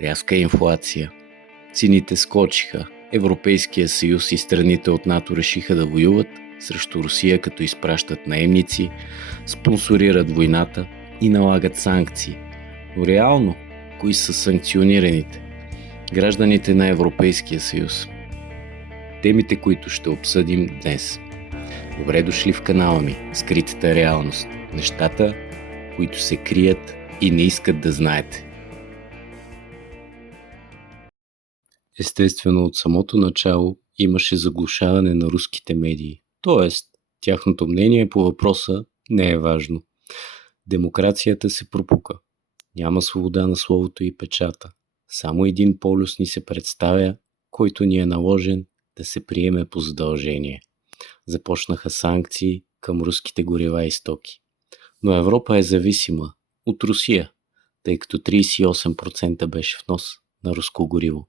рязка инфлация, цените скочиха, Европейския съюз и страните от НАТО решиха да воюват срещу Русия, като изпращат наемници, спонсорират войната и налагат санкции. Но реално, кои са санкционираните? Гражданите на Европейския съюз. Темите, които ще обсъдим днес. Добре дошли в канала ми Скритата реалност. Нещата, които се крият и не искат да знаете. Естествено, от самото начало имаше заглушаване на руските медии. Тоест, тяхното мнение по въпроса не е важно. Демокрацията се пропука. Няма свобода на словото и печата. Само един полюс ни се представя, който ни е наложен да се приеме по задължение. Започнаха санкции към руските горива и стоки. Но Европа е зависима от Русия, тъй като 38% беше внос на руско гориво,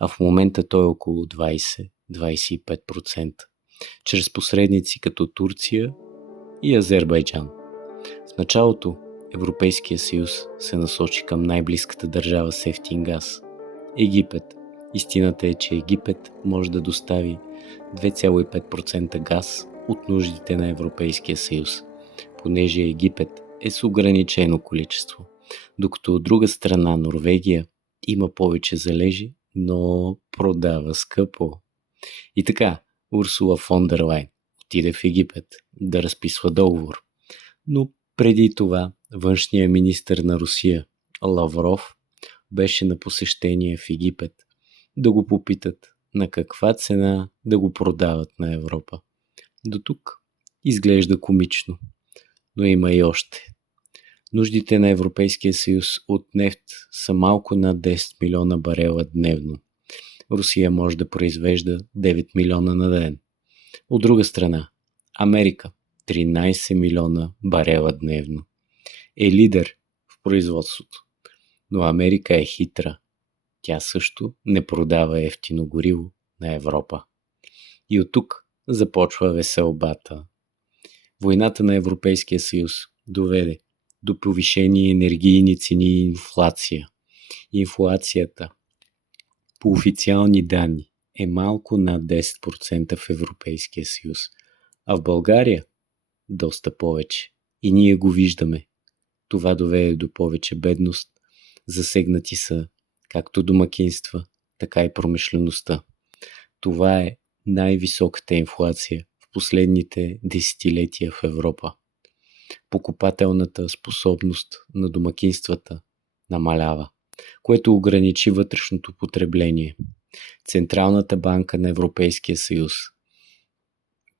а в момента той е около 20-25%, чрез посредници като Турция и Азербайджан. В началото Европейския съюз се насочи към най-близката държава с евтин газ – Египет. Истината е, че Египет може да достави 2,5% газ от нуждите на Европейския съюз, понеже Египет е с ограничено количество, докато от друга страна Норвегия има повече залежи, но продава скъпо. И така, Урсула фон дер Лайен отиде в Египет да разписва договор. Но преди това външният министър на Русия, Лавров, беше на посещение в Египет да го попитат на каква цена да го продават на Европа. До тук изглежда комично, но има и още. Нуждите на Европейския съюз от нефт са малко над 10 милиона барела дневно. Русия може да произвежда 9 милиона на ден. От друга страна, Америка 13 милиона барела дневно. Е лидер в производството. Но Америка е хитра. Тя също не продава евтино гориво на Европа. И от тук започва веселбата. Войната на Европейския съюз доведе до повишени енергийни цени и инфлация. Инфлацията по официални данни е малко над 10% в Европейския съюз, а в България доста повече. И ние го виждаме. Това доведе до повече бедност, засегнати са както домакинства, така и промишлеността. Това е най-високата инфлация в последните десетилетия в Европа. Покупателната способност на домакинствата намалява, което ограничи вътрешното потребление. Централната банка на Европейския съюз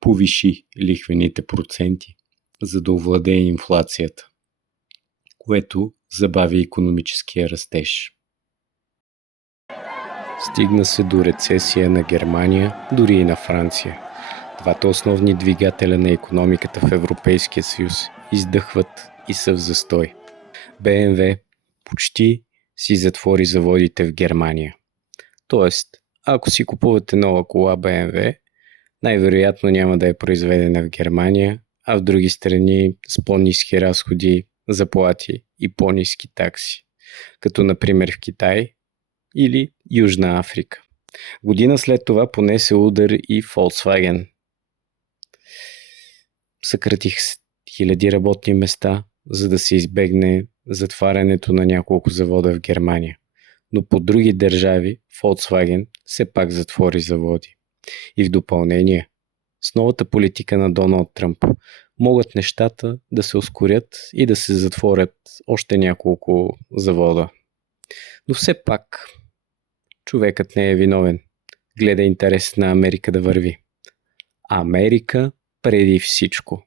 повиши лихвените проценти, за да овладее инфлацията, което забави икономическия растеж. Стигна се до рецесия на Германия, дори и на Франция. Двата основни двигателя на икономиката в Европейския съюз издъхват и са в застой. БМВ почти си затвори заводите в Германия. Тоест, ако си купувате нова кола БМВ, най-вероятно няма да е произведена в Германия, а в други страни с по-ниски разходи, заплати и по-ниски такси, като например в Китай или Южна Африка. Година след това понесе удар и Volkswagen. Съкратих хиляди работни места, за да се избегне затварянето на няколко завода в Германия. Но по други държави Volkswagen все пак затвори заводи. И в допълнение, с новата политика на Доналд Тръмп могат нещата да се ускорят и да се затворят още няколко завода. Но все пак човекът не е виновен. Гледа интерес на Америка да върви. Америка преди всичко.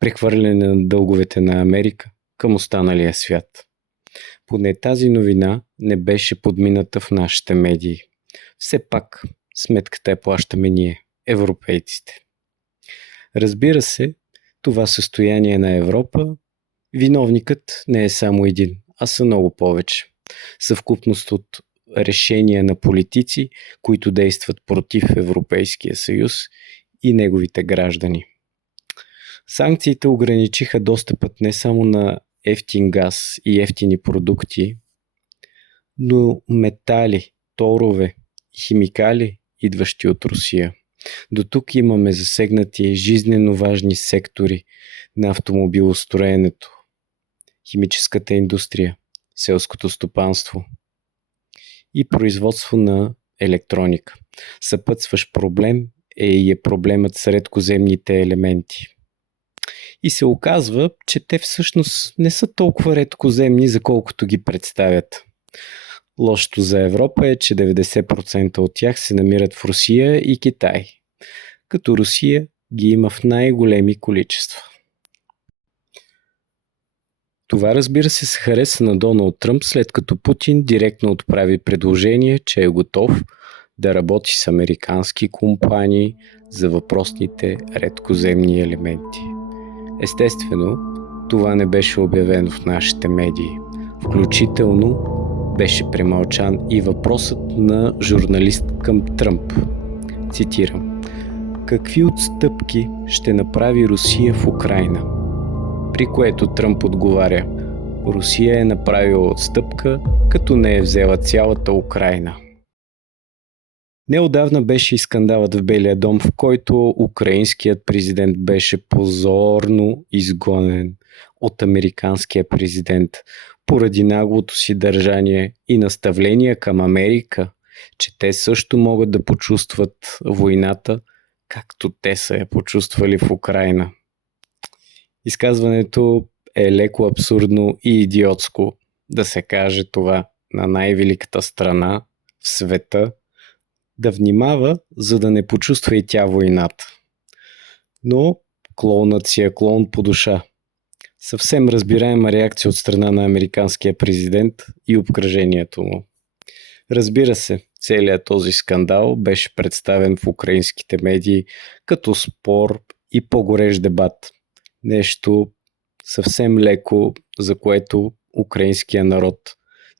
Прехвърляне на дълговете на Америка към останалия свят. Поне тази новина не беше подмината в нашите медии. Все пак сметката я плащаме ние, европейците. Разбира се, това състояние на Европа, виновникът не е само един, а са много повече. Съвкупност от решения на политици, които действат против Европейския съюз и неговите граждани. Санкциите ограничиха достъпът не само на евтин газ и евтини продукти, но метали, торове и химикали, идващи от Русия. До тук имаме засегнати жизнено важни сектори на автомобилостроенето, химическата индустрия, селското стопанство и производство на електроника. Съпътстващ проблем е проблемът с редкоземните елементи. И се оказва, че те всъщност не са толкова редкоземни, за колкото ги представят. Лошото за Европа е, че 90% от тях се намират в Русия и Китай, като Русия ги има в най-големи количества. Това, разбира се хареса на Доналд Тръмп, след като Путин директно отправи предложение, че е готов да работи с американски компании за въпросните редкоземни елементи. Естествено, това не беше обявено в нашите медии. Включително беше премълчан и въпросът на журналист към Тръмп. Цитирам: "Какви отстъпки ще направи Русия в Украйна?" При което Тръмп отговаря: "Русия е направила отстъпка, като не е взела цялата Украйна." Неотдавна беше и скандалът в Белия дом, в който украинският президент беше позорно изгонен от американския президент поради наглото си държание и наставления към Америка, че те също могат да почувстват войната, както те са я почувствали в Украйна. Изказването е леко абсурдно и идиотско да се каже това на най-великата страна в света, да внимава, за да не почувства и тя войната. Но клоунът си е клоун по душа. Съвсем разбираема реакция от страна на американския президент и обкръжението му. Разбира се, целият този скандал беше представен в украинските медии като спор и по-горещ дебат. Нещо съвсем леко, за което украинския народ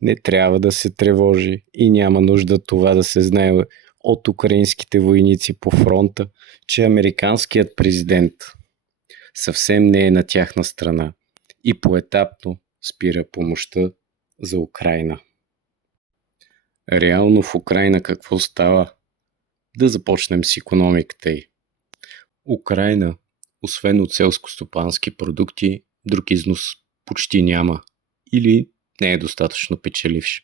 не трябва да се тревожи и няма нужда това да се знае от украинските войници по фронта, че американският президент съвсем не е на тяхна страна и поетапно спира помощта за Украйна. Реално в Украйна какво става? Да започнем с икономиката й. Украйна, освен от селско-стопански продукти, друг износ почти няма или не е достатъчно печеливш.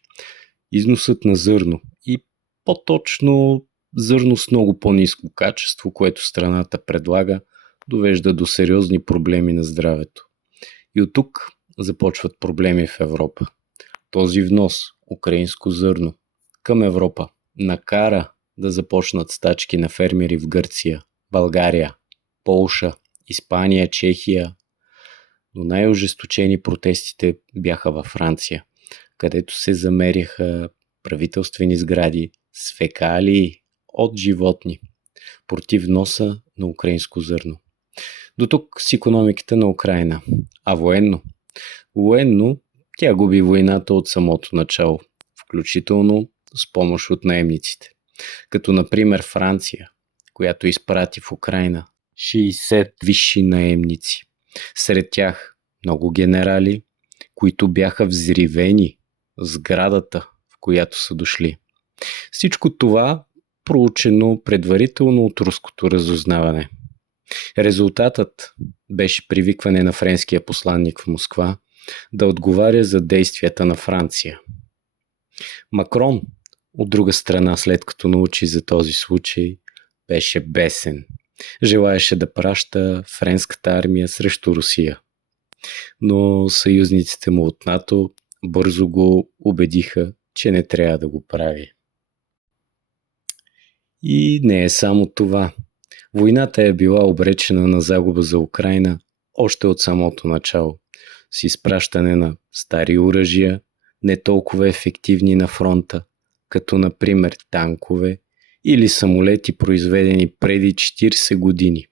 Износът на зърно и по-точно зърно с много по-ниско качество, което страната предлага, довежда до сериозни проблеми на здравето. И от тук започват проблеми в Европа. Този внос, украинско зърно, към Европа накара да започнат стачки на фермери в Гърция, България, Полша, Испания, Чехия. Но най-ожесточени протестите бяха във Франция, където се замеряха правителствени сгради с фекалии от животни против вноса на украинско зърно. До тук с икономиката на Украйна. А военно? Военно тя губи войната от самото начало, включително с помощ от наемниците. Като например Франция, която изпрати в Украйна 60 висши наемници. Сред тях много генерали, които бяха взривени в сградата, в която са дошли. Всичко това проучено предварително от руското разузнаване. Резултатът беше привикване на френския посланник в Москва да отговаря за действията на Франция. Макрон, от друга страна, след като научи за този случай, беше бесен. Желаеше да праща френската армия срещу Русия. Но съюзниците му от НАТО бързо го убедиха, че не трябва да го прави. И не е само това. Войната е била обречена на загуба за Украйна още от самото начало, с изпращане на стари оръжия, не толкова ефективни на фронта, като например танкове или самолети, произведени преди 40 години,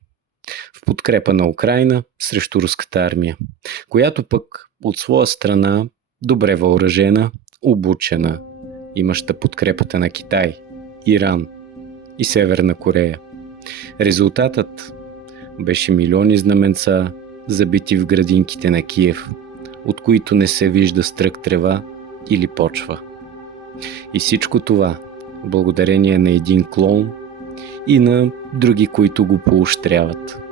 в подкрепа на Украйна срещу руската армия, която пък от своя страна добре въоръжена, обучена, имаща подкрепата на Китай, Иран и Северна Корея. Резултатът беше милиони знаменца, забити в градинките на Киев, от които не се вижда стрък трева или почва. И всичко това благодарение на един клоун и на други, които го поощряват.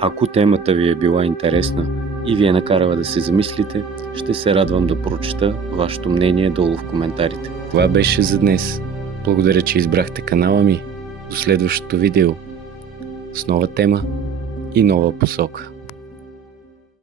Ако темата ви е била интересна и ви е накарала да се замислите, ще се радвам да прочета вашето мнение долу в коментарите. Това беше за днес. Благодаря, че избрахте канала ми. До следващото видео с нова тема и нова посока.